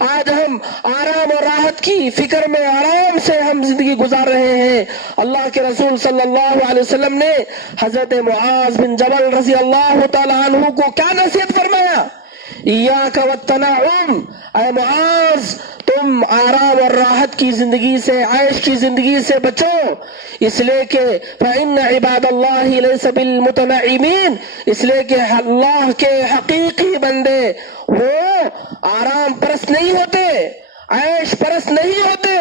آج ہم آرام اور راحت کی فکر میں آرام سے ہم زندگی گزار رہے ہیں۔ اللہ کے رسول صلی اللہ علیہ وسلم نے حضرت معاذ بن جبل رضی اللہ تعالی عنہ کو کیا نصیحت فرمایا؟ ایاک والتنعم، اے معاذ تم آرام اور راحت کی زندگی سے، عیش کی زندگی سے بچو، اس لیے کہ فإن عباد اللہ لیس بالمتنعمین، اس لیے کہ اللہ کے حقیقی بندے وہ آرام پرست نہیں ہوتے، عیش پرست نہیں ہوتے،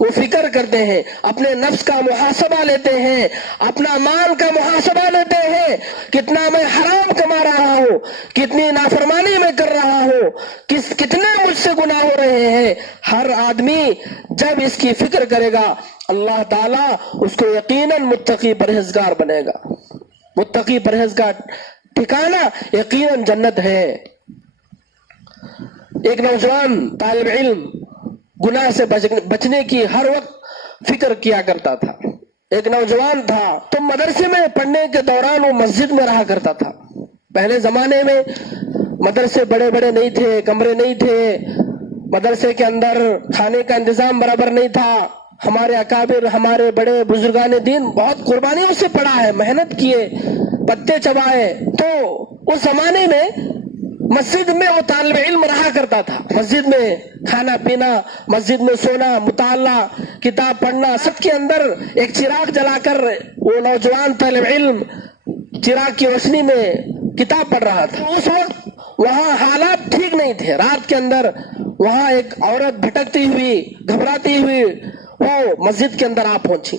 وہ فکر کرتے ہیں، اپنے نفس کا محاسبہ لیتے ہیں، اپنا مال کا محاسبہ لیتے ہیں، کتنا میں حرام کما رہا ہوں، کتنی نافرمانی میں کر رہا ہوں، کتنے مجھ سے گناہ ہو رہے ہیں۔ ہر آدمی جب اس کی فکر کرے گا اللہ تعالیٰ اس کو یقیناً متقی پرہیزگار بنے گا۔ متقی پرہیزگار ٹھکانہ یقیناً جنت ہے۔ ایک نوجوان طالب علم گناہ سے بچنے کی ہر وقت فکر کیا کرتا تھا۔ ایک نوجوان تھا تو مدرسے میں پڑھنے کے دوران وہ مسجد میں رہا کرتا تھا۔ پہلے زمانے میں مدرسے بڑے بڑے نہیں تھے، کمرے نہیں تھے، مدرسے کے اندر کھانے کا انتظام برابر نہیں تھا۔ ہمارے اکابر، ہمارے بڑے بزرگان دین بہت قربانیوں سے پڑھا ہے، محنت کیے، پتے چبائے۔ تو اس زمانے میں مسجد میں وہ طالب علم رہا کرتا تھا، مسجد میں کھانا پینا، مسجد میں سونا، مطالعہ، کتاب پڑھنا، سب کے اندر ایک چراغ جلا کر وہ نوجوان طالب علم چراغ کی روشنی میں کتاب پڑھ رہا تھا۔ اس وقت وہاں حالات ٹھیک نہیں تھے، رات کے اندر وہاں ایک عورت بھٹکتی ہوئی، گھبراتی ہوئی وہ مسجد کے اندر آ پہنچی،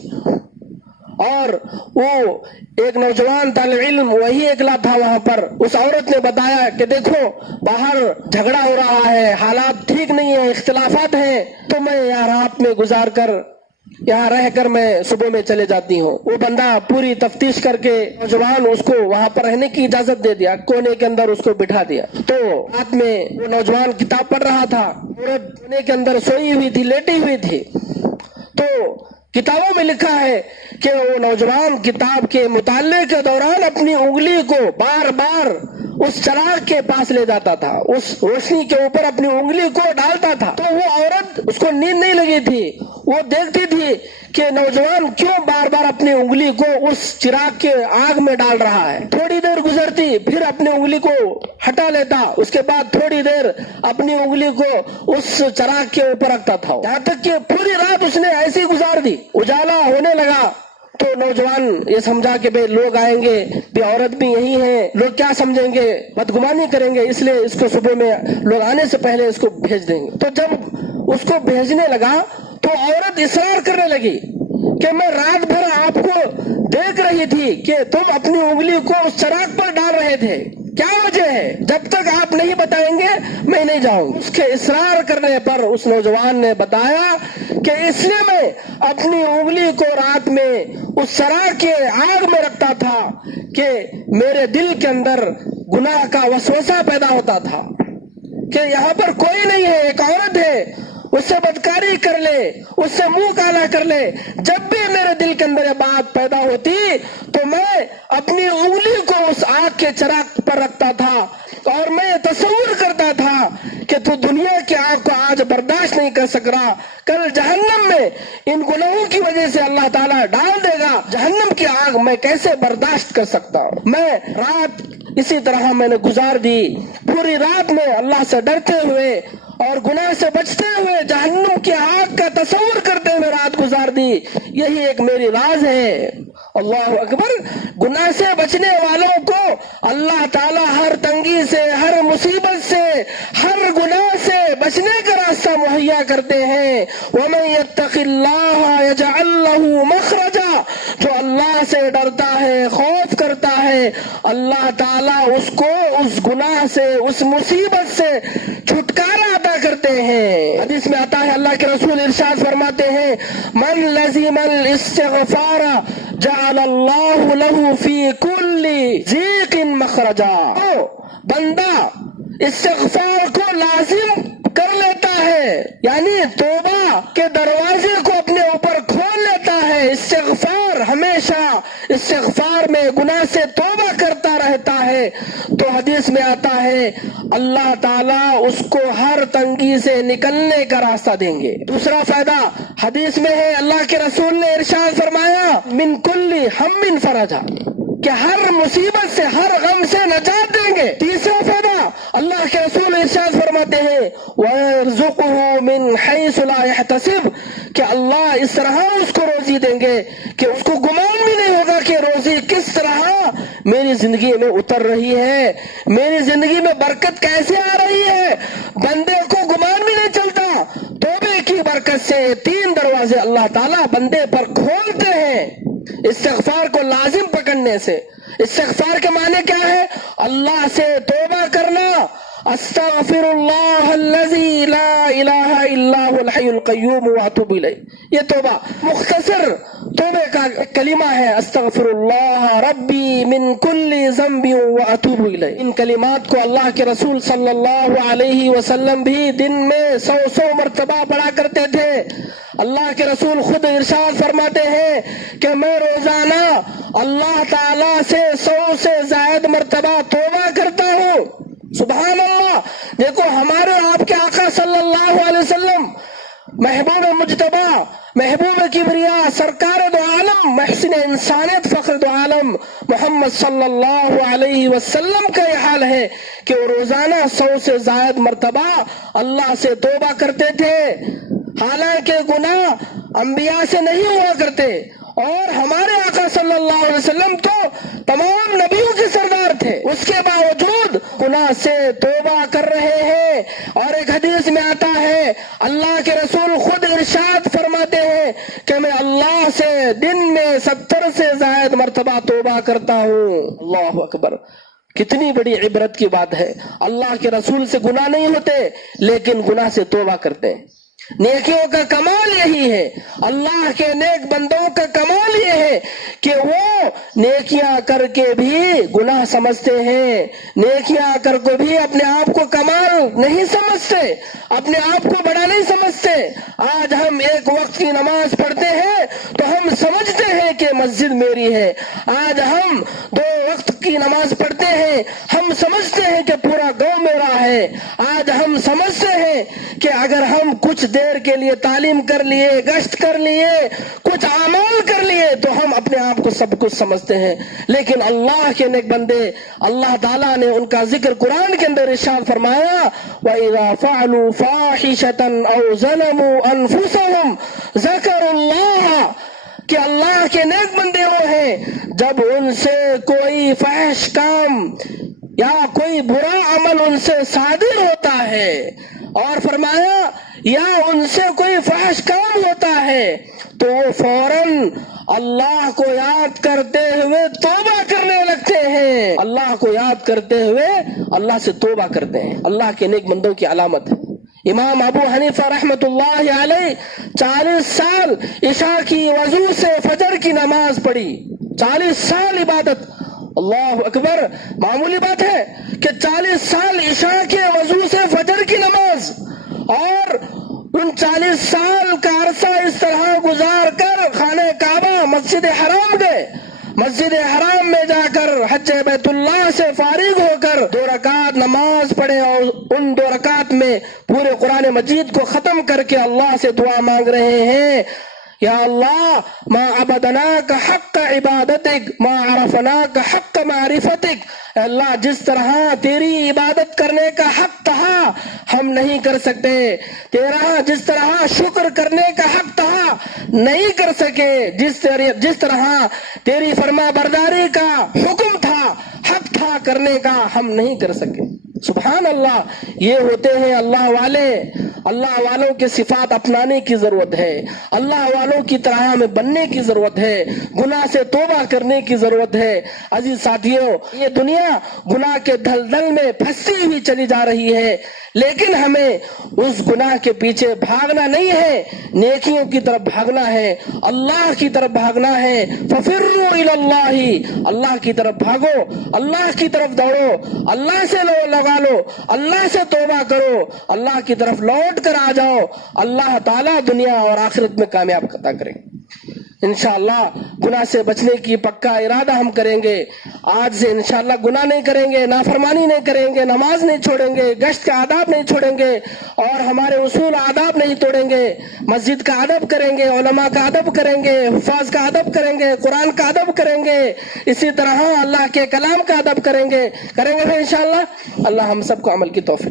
اور وہ ایک نوجوان طالب علم وہی اکلا تھا وہاں پر۔ اس عورت نے بتایا کہ دیکھو باہر جھگڑا ہو رہا ہے، حالات ٹھیک نہیں ہیں، اختلافات ہیں، تو میں یہاں رات میں گزار کر، یہاں رہ کر میں صبح میں چلے جاتی ہوں۔ وہ بندہ پوری تفتیش کر کے نوجوان اس کو وہاں پر رہنے کی اجازت دے دیا، کونے کے اندر اس کو بٹھا دیا۔ تو رات میں وہ نوجوان کتاب پڑھ رہا تھا، عورت کونے کے اندر سوئی ہوئی تھی، لیٹی ہوئی تھی۔ تو کتابوں میں لکھا ہے کہ وہ نوجوان کتاب کے مطالعے کے دوران اپنی انگلی کو بار بار اس چراغ کے پاس لے جاتا تھا، اس روشنی کے اوپر اپنی انگلی کو ڈالتا تھا۔ تو وہ عورت، اس کو نیند نہیں لگی تھی، وہ دیکھتی تھی کہ نوجوان کیوں بار بار اپنی انگلی کو اس چراغ کے آگ میں ڈال رہا ہے۔ تھوڑی دیر گزرتی، پھر اپنی انگلی کو ہٹا لیتا، اس کے بعد تھوڑی دیر اپنی انگلی کو اس چراغ کے اوپر رکھتا تھا، یہاں تک کہ پوری رات اس نے ایسی گزار دی۔ اجالا ہونے لگا تو نوجوان یہ سمجھا کہ بھئی لوگ آئیں گے، بھی عورت بھی یہی ہے، لوگ کیا سمجھیں گے، بدگمانی کریں گے، اس لیے اس کو صبح میں لوگ آنے سے پہلے اس کو بھیج دیں گے۔ تو جب اس کو بھیجنے لگا تو عورت اصرار کرنے لگی کہ میں رات بھر آپ کو دیکھ رہی تھی کہ تم اپنی انگلی کو اس چراغ پر ڈال رہے تھے، کیا وجہ ہے؟ جب تک آپ نہیں بتائیں گے میں نہیں جاؤں گی۔ اس کے اصرار کرنے پر اس نوجوان نے بتایا کہ اس لیے میں اپنی انگلی کو رات میں اس چراغ کے آگ میں رکھتا تھا کہ میرے دل کے اندر گناہ کا وسوسہ پیدا ہوتا تھا کہ یہاں پر کوئی نہیں ہے، ایک عورت ہے، اس سے بدکاری کر لے، اس سے منہ کالا کر لے۔ جب بھی میرے دل کے اندر یہ بات پیدا ہوتی تو میں اپنی انگلی کو اس آگ کے چراغ پر رکھتا تھا اور میں تصور کرتا تھا کہ تو دنیا کی آگ کو آج برداشت نہیں کر سک رہا، کل جہنم میں ان گناہوں کی وجہ سے اللہ تعالیٰ ڈال دے گا، جہنم کی آگ میں کیسے برداشت کر سکتا ہوں۔ میں رات اسی طرح میں نے گزار دی، پوری رات میں اللہ سے ڈرتے ہوئے اور گناہ سے بچتے ہوئے جہنم کی آگ کا تصور کرتے ہوئے رات گزار دی، یہی ایک میری راز ہے۔ اللہ اکبر۔ گناہ سے بچنے والوں کو اللہ تعالی ہر تنگی سے، ہر مصیبت سے، ہر گناہ سے بچنے کا راستہ مہیا کرتے ہیں۔ وَمَن يَتَّقِ اللَّهَ يَجْعَل لَّهُ مَخْرَجًا، جو اللہ سے ڈرتا ہے، خوف کرتا ہے، اللہ تعالیٰ اس کو اس گناہ سے، اس مصیبت سے چھٹکارا عطا کرتے ہیں۔ حدیث میں آتا ہے، اللہ کے رسول ارشاد فرماتے ہیں، من لزم الاستغفار جعل اللہ له فی کل ضیق مخرجا، بندہ استغفار کو لازم کر لیتا ہے، یعنی توبہ کے دروازے کو اپنے اوپر کھول لیتا ہے، استغفار ہمیشہ استغفار میں گناہ سے توبہ کرتا رہتا ہے، تو حدیث میں آتا ہے اللہ تعالیٰ اس کو ہر تنگی سے نکلنے کا راستہ دیں گے۔ دوسرا فائدہ حدیث میں ہے، اللہ کے رسول نے ارشاد فرمایا من کل ہم فرجا، کہ ہر مصیبت سے ہر غم سے نجات دیں گے۔ تیسرا فائدہ اللہ کے رسول ارشاد فرماتے ہیں وَيَرْزُقُهُ مِنْ حَيْثُ لَا يَحْتَسِبُ، کہ اللہ اس طرح اس کو روزی دیں گے کہ اس کو گمان بھی نہیں ہوگا کہ روزی کس طرح میری زندگی میں اتر رہی ہے، میری زندگی میں برکت کیسے آ رہی ہے، بندے کو گمان بھی نہیں چلتا۔ توبے کی برکت سے 3 دروازے اللہ تعالیٰ بندے پر کھولتے ہیں استغفار کو لازم پکڑنے سے۔ استغفار کے معنی کیا ہے؟ اللہ سے توبہ کرنا، استغفر اللہ الذی لا الہ الا هو الحی القیوم واتوب الیہ، یہ توبہ مختصر توبے کا کلمہ ہے، استغفر اللہ ربی من کل ذنب واتوب الیہ۔ ان کلمات کو اللہ کے رسول صلی اللہ علیہ وسلم بھی دن میں 100 مرتبہ پڑھا کرتے تھے۔ اللہ کے رسول خود ارشاد فرماتے ہیں کہ میں روزانہ اللہ تعالیٰ سے 100 سے زائد مرتبہ توبہ کرتا ہوں۔ سبحان اللہ! دیکھو ہمارے آپ کے آقا صلی اللہ علیہ وسلم، محبوب مجتبی، محبوب کبریا، سرکار دو عالم، محسن انسانیت، فخر دو عالم محمد صلی اللہ علیہ وسلم کا یہ حال ہے کہ وہ روزانہ 100 سے زائد مرتبہ اللہ سے توبہ کرتے تھے، حالانکہ گناہ انبیاء سے نہیں ہوا کرتے، اور ہمارے آقا صلی اللہ علیہ وسلم تو تمام نبیوں کے سردار تھے، اس کے باوجود گناہ سے توبہ کر رہے ہیں۔ اور ایک حدیث میں آتا ہے اللہ کے رسول خود ارشاد فرماتے ہیں کہ میں اللہ سے دن میں 70 سے زائد مرتبہ توبہ کرتا ہوں۔ اللہ اکبر! کتنی بڑی عبرت کی بات ہے، اللہ کے رسول سے گناہ نہیں ہوتے لیکن گناہ سے توبہ کرتے ہیں۔ نیکیوں کا کمال یہی ہے، اللہ کے نیک بندوں کا کمال یہ ہے کہ وہ نیکیاں کر کے بھی گناہ سمجھتے ہیں، نیکیاں کر کے بھی اپنے آپ کو کمال نہیں سمجھتے، اپنے آپ کو بڑا نہیں سمجھتے۔ آج ہم ایک وقت کی نماز پڑھتے ہیں تو ہم سمجھتے ہیں کہ مسجد میری ہے، آج ہم 2 وقت کی نماز پڑھتے ہیں، ہم سمجھتے ہیں کہ پورا گاؤں میرا ہے، آج ہم سمجھتے ہیں کہ اگر ہم کچھ دیر کے لیے تعلیم کر لیے، گشت کر لیے، کچھ اعمال کر لیے تو ہم اپنے آپ کو سب کچھ سمجھتے ہیں۔ لیکن اللہ کے نیک بندے، اللہ تعالیٰ نے ان کا ذکر قرآن کے اندر ارشاد فرمایا وَإِذَا فَعَلُوا فَاحِشَةً أَوْ ظَلَمُوا أَنفُسَهُمْ ذَكَرُوا اللَّهَ، کہ اللہ کے نیک بندے وہ ہیں جب ان سے کوئی فحش کام یا کوئی برا عمل ان سے صادر ہوتا ہے، اور فرمایا یا ان سے کوئی فحش کام ہوتا ہے تو وہ فوراً اللہ کو یاد کرتے ہوئے توبہ کرنے لگتے ہیں، اللہ کو یاد کرتے ہوئے اللہ سے توبہ کرتے ہیں۔ اللہ کے نیک بندوں کی علامت ہے۔ امام ابو حنیفہ رحمت اللہ علیہ 40 سال عشاء کی وضو سے فجر کی نماز پڑھی، 40 سال عبادت۔ اللہ اکبر! معمولی بات ہے کہ 40 سال عشاء کے وضو سے فجر کی نماز، اور ان 40 سال کا عرصہ اس طرح گزار کر خانہ کعبہ مسجد حرام گئے، مسجد حرام میں جا کر حج بیت اللہ سے فارغ ہو کر 2 رکعت نماز پڑھے، اور ان 2 رکعت میں پورے قرآن مجید کو ختم کر کے اللہ سے دعا مانگ رہے ہیں یا اللہ ما عبدناک حق عبادتک ما عرفناک حق معرفتک، اللہ جس طرح تیری عبادت کرنے کا حق تھا ہم نہیں کر سکتے، تیرا جس طرح شکر کرنے کا حق تھا نہیں کر سکے، جس طرح تیری فرما برداری کا حکم تھا، حق تھا کرنے کا، ہم نہیں کر سکے۔ سبحان اللہ! یہ ہوتے ہیں اللہ والے۔ اللہ والوں کے صفات اپنانے کی ضرورت ہے، اللہ والوں کی طرح ہمیں بننے کی ضرورت ہے، گناہ سے توبہ کرنے کی ضرورت ہے۔ عزیز ساتھیوں، یہ دنیا گناہ کے دلدل میں پھنسی ہوئی چلی جا رہی ہے، لیکن ہمیں اس گناہ کے پیچھے بھاگنا نہیں ہے، نیکیوں کی طرف بھاگنا ہے، اللہ کی طرف بھاگنا ہے۔ فَفِرُّوا إِلَى اللَّهِ، اللہ کی طرف بھاگو، اللہ کی طرف دوڑو، اللہ سے لگا لو، اللہ سے توبہ کرو، اللہ کی طرف لوٹ کر آ جاؤ، اللہ تعالیٰ دنیا اور آخرت میں کامیاب عطا کرے۔ انشاءاللہ گناہ سے بچنے کی پکا ارادہ ہم کریں گے. آج سے انشاءاللہ گناہ نہیں کریں گے, نافرمانی نہیں کریں گے, نماز نہیں چھوڑیں گے, گشت کا آداب نہیں چھوڑیں گے, اور ہمارے اصول آداب نہیں توڑیں گے. مسجد کا ادب کریں گے, علماء کا ادب کریں گے, حفاظ کا ادب کریں گے, قرآن کا ادب کریں گے, اسی طرح اللہ کے کلام کا ادب کریں گے پھر انشاءاللہ. اللہ ہم سب کو عمل کی توفیق